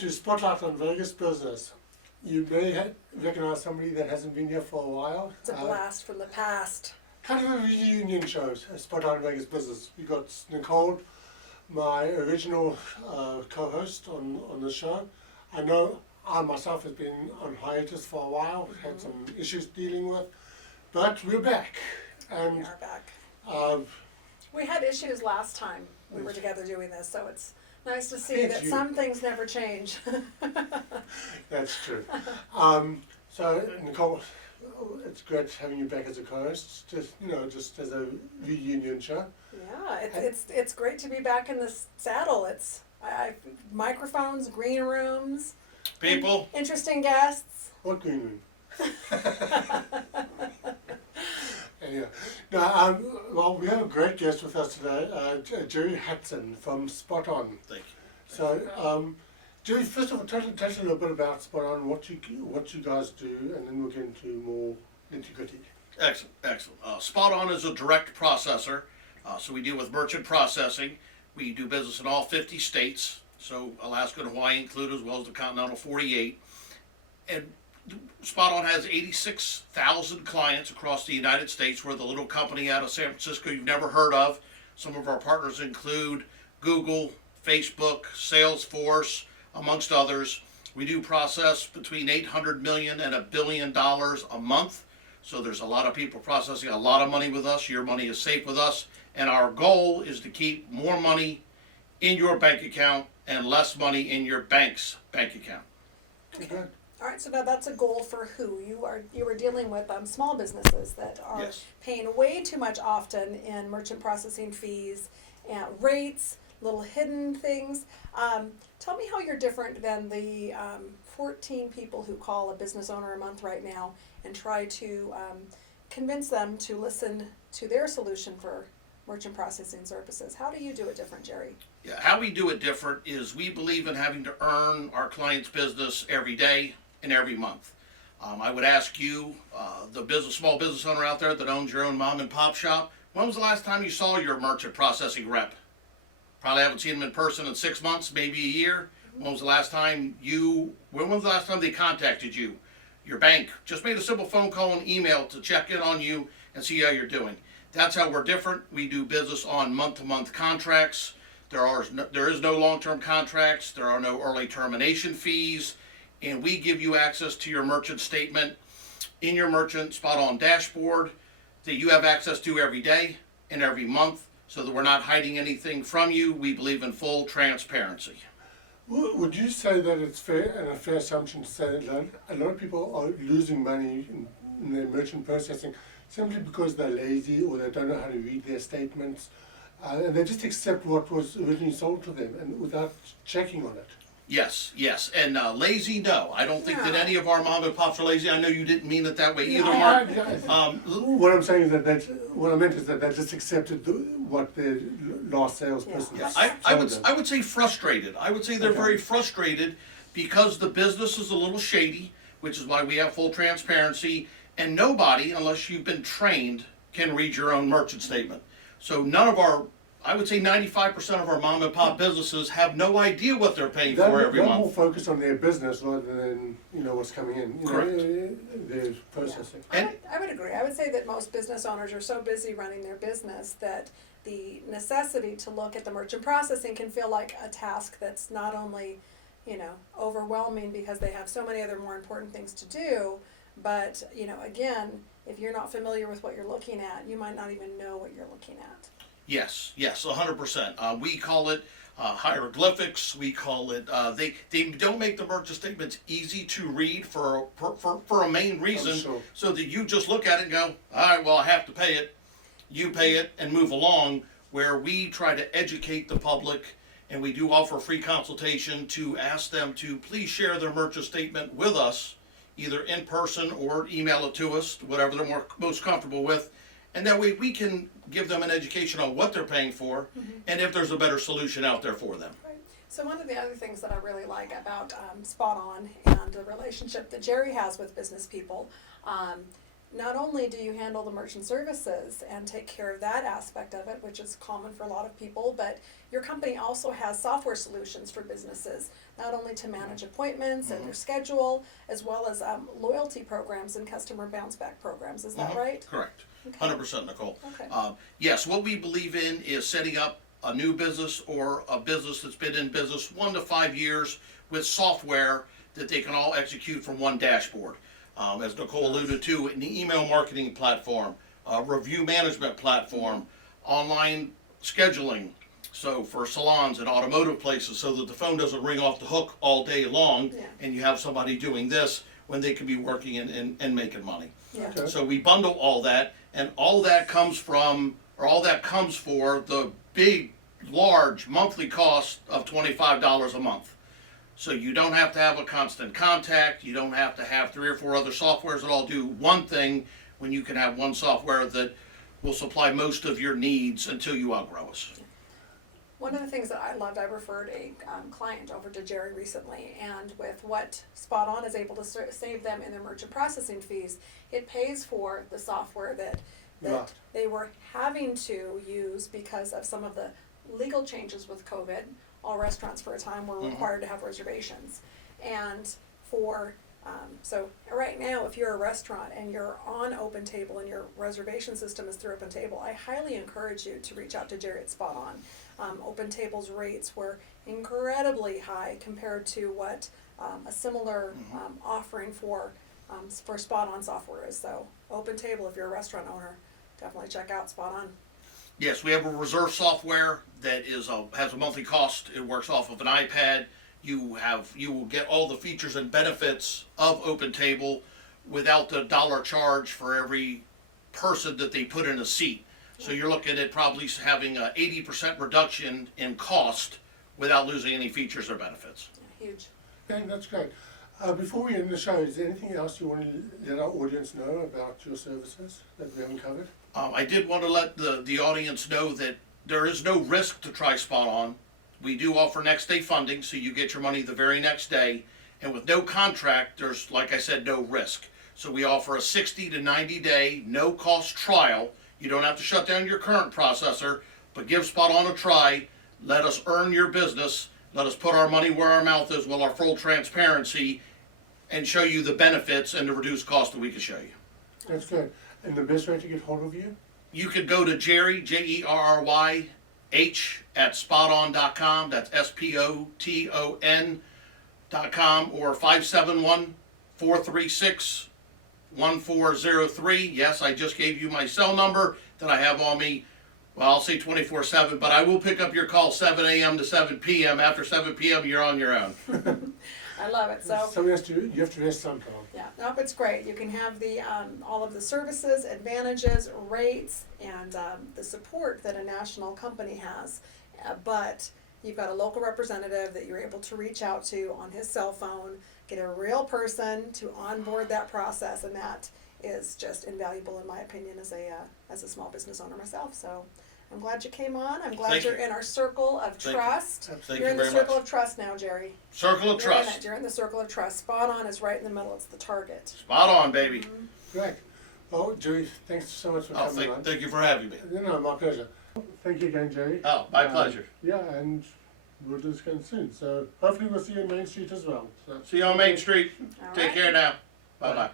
to Spotlight on Vegas Business. You may recognize somebody that hasn't been here for a while. It's a blast from the past. Kind of a reunion show, Spotlight on Vegas Business. We got Nicole, my original co-host on the show. I know I myself have been on hiatus for a while, had some issues dealing with, but we're back. And We are back. um, We had issues last time we were together doing this, so it's nice to see Thank that you. some things never change. that's true. So Nicole, it's great having you back as a co-host. Just as a reunion show. Yeah, it's great to be back in the saddle. Microphones, green rooms, People, interesting guests. What green room? Yeah. Now, well, we have a great guest with us today, Jerry Hudson from Spot On. thank you. So, Jerry, first of all, tell us a little bit about Spot On, what you guys do, and then we'll get into more nitty-gritty. Excellent, excellent. Spot On is a direct processor, so we deal with merchant processing. We do business in all 50 states, so Alaska and Hawaii included, as well as the continental 48. And Spot On has 86,000 clients across the United States. We're the little company out of San Francisco you've never heard of. Some of our partners include Google, Facebook, Salesforce, amongst others. We do process between $800 million and $1 billion a month. So there's a lot of people processing a lot of money with us. Your money is safe with us. And our goal is to keep more money in your bank account and less money in your bank's bank account. Okay. All right, so now that's a goal for who? You are dealing with small businesses that are Yes. paying way too much often in merchant processing fees and rates, little hidden things. Tell me how you're different than the 14 people who call a business owner a month right now and try to convince them to listen to their solution for merchant processing services. How do you do it different, Jerry? Yeah, how we do it different is we believe in having to earn our clients' business every day and every month. I would ask you, the small business owner out there that owns your own mom and pop shop, when was the last time you saw your merchant processing rep? Probably haven't seen them in person in 6 months, maybe a year. When was the last time they contacted you? Your bank just made a simple phone call and email to check in on you and see how you're doing. That's how we're different. We do business on month-to-month contracts. There is no long-term contracts. There are no early termination fees. And we give you access to your merchant statement in your merchant Spot On dashboard that you have access to every day and every month, so that we're not hiding anything from you. We believe in full transparency. Would you say that it's a fair assumption to say that a lot of people are losing money in their merchant processing simply because they're lazy or they don't know how to read their statements, and they just accept what was originally sold to them and without checking on it? Yes, and lazy, no. I don't think that any of our mom and pops are lazy. I know you didn't mean it that way either, Mark. What I'm saying is what I meant is that they just accepted what their last salesperson Yeah, told them. I would say frustrated. I would say they're Okay. very frustrated because the business is a little shady, which is why we have full transparency, and nobody, unless you've been trained, can read your own merchant statement. So I would say 95% of our mom and pop businesses have no idea what they're paying for every They're more month. focused on their business rather than what's coming in. Correct. Their processing. And- I would agree. I would say that most business owners are so busy running their business that the necessity to look at the merchant processing can feel like a task that's not only, overwhelming because they have so many other more important things to do, but, again, if you're not familiar with what you're looking at, you might not even know what you're looking at. Yes, 100%. We call it hieroglyphics. We call it. They don't make the merchant statements easy to read for a main reason, sure. so that you just look at it and go, all right, well, I have to pay it. You pay it and move along. Where we try to educate the public, and we do offer free consultation to ask them to please share their merchant statement with us, either in person or email it to us, whatever they're most comfortable with. And that way we can give them an education on what they're paying for and if there's a better solution out there for them. Right. So one of the other things that I really like about Spot On and the relationship that Jerry has with business people, not only do you handle the merchant services and take care of that aspect of it, which is common for a lot of people, but your company also has software solutions for businesses, not only to manage appointments and their schedule, as well as loyalty programs and customer bounce back programs. Is that right? Correct. Okay. 100%, Nicole. Okay. Yes, what we believe in is setting up a new business or a business that's been in business 1 to 5 years with software that they can all execute from one dashboard. As Nicole alluded to, an email marketing platform, a review management platform, online scheduling, so for salons and automotive places, so that the phone doesn't ring off the hook all day long, Yeah. and you have somebody doing this when they could be working and making money. Yeah. Okay. So we bundle all that, and all that comes from, or all that comes for the big, large monthly cost of $25 a month. So you don't have to have a constant contact, you don't have to have 3 or 4 other softwares that all do one thing, when you can have one software that will supply most of your needs until you outgrow us. One of the things that I loved, I referred a client over to Jerry recently, and with what Spot On is able to save them in their merchant processing fees, it pays for the software that Right. they were having to use because of some of the legal changes with COVID. All restaurants for a time were required to have reservations, and for so right now, if you're a restaurant and you're on OpenTable and your reservation system is through OpenTable, I highly encourage you to reach out to Jerry at Spot On. OpenTable's rates were incredibly high compared to what a similar offering for Spot On software is. So OpenTable, if you're a restaurant owner, definitely check out Spot On. Yes, we have a reserve software that has a monthly cost. It works off of an iPad. You will get all the features and benefits of OpenTable without the dollar charge for every person that they put in a seat. So you're looking at probably having a 80% reduction in cost without losing any features or benefits. Huge. Okay, that's great. Before we end the show, is there anything else you want to let our audience know about your services that we haven't covered? I did want to let the audience know that there is no risk to try Spot On. We do offer next day funding, so you get your money the very next day. And with no contract, there's, like I said, no risk. So we offer a 60 to 90 day, no cost trial. You don't have to shut down your current processor, but give Spot On a try. Let us earn your business. Let us put our money where our mouth is with our full transparency and show you the benefits and the reduced cost that we can show you. That's good. And the best way to get hold of you? You could go to Jerry, JERRYH at spoton.com. That's SPOTON.com, or 571-436-1403. Yes, I just gave you my cell number that I have on me. Well, I'll say 24/7, but I will pick up your call 7 a.m. to 7 p.m. After 7 p.m., you're on your own. I love it. So you have to rest sometime. yeah, nope, it's great. You can have the all of the services, advantages, rates, and the support that a national company has. But you've got a local representative that you're able to reach out to on his cell phone, get a real person to onboard that process, and that is just invaluable in my opinion as a small business owner myself. So I'm glad you came on. I'm glad Thank you're you. in our circle of Thank you. trust. Thank You're you in the very circle much. of trust now, Jerry. Circle of You're in Trust. it. You're in the circle of trust. Spot On is right in the middle. It's the target. Spot on, baby. Great. Well, Jerry, thanks so much for Oh, coming on. thank you for having me. No, my pleasure. Thank you again, Jerry. Oh, my pleasure. Yeah, and we'll do this again soon. So hopefully we'll see you on Main Street as well. So, See you on Main Street. All Take right. care now. Bye-bye.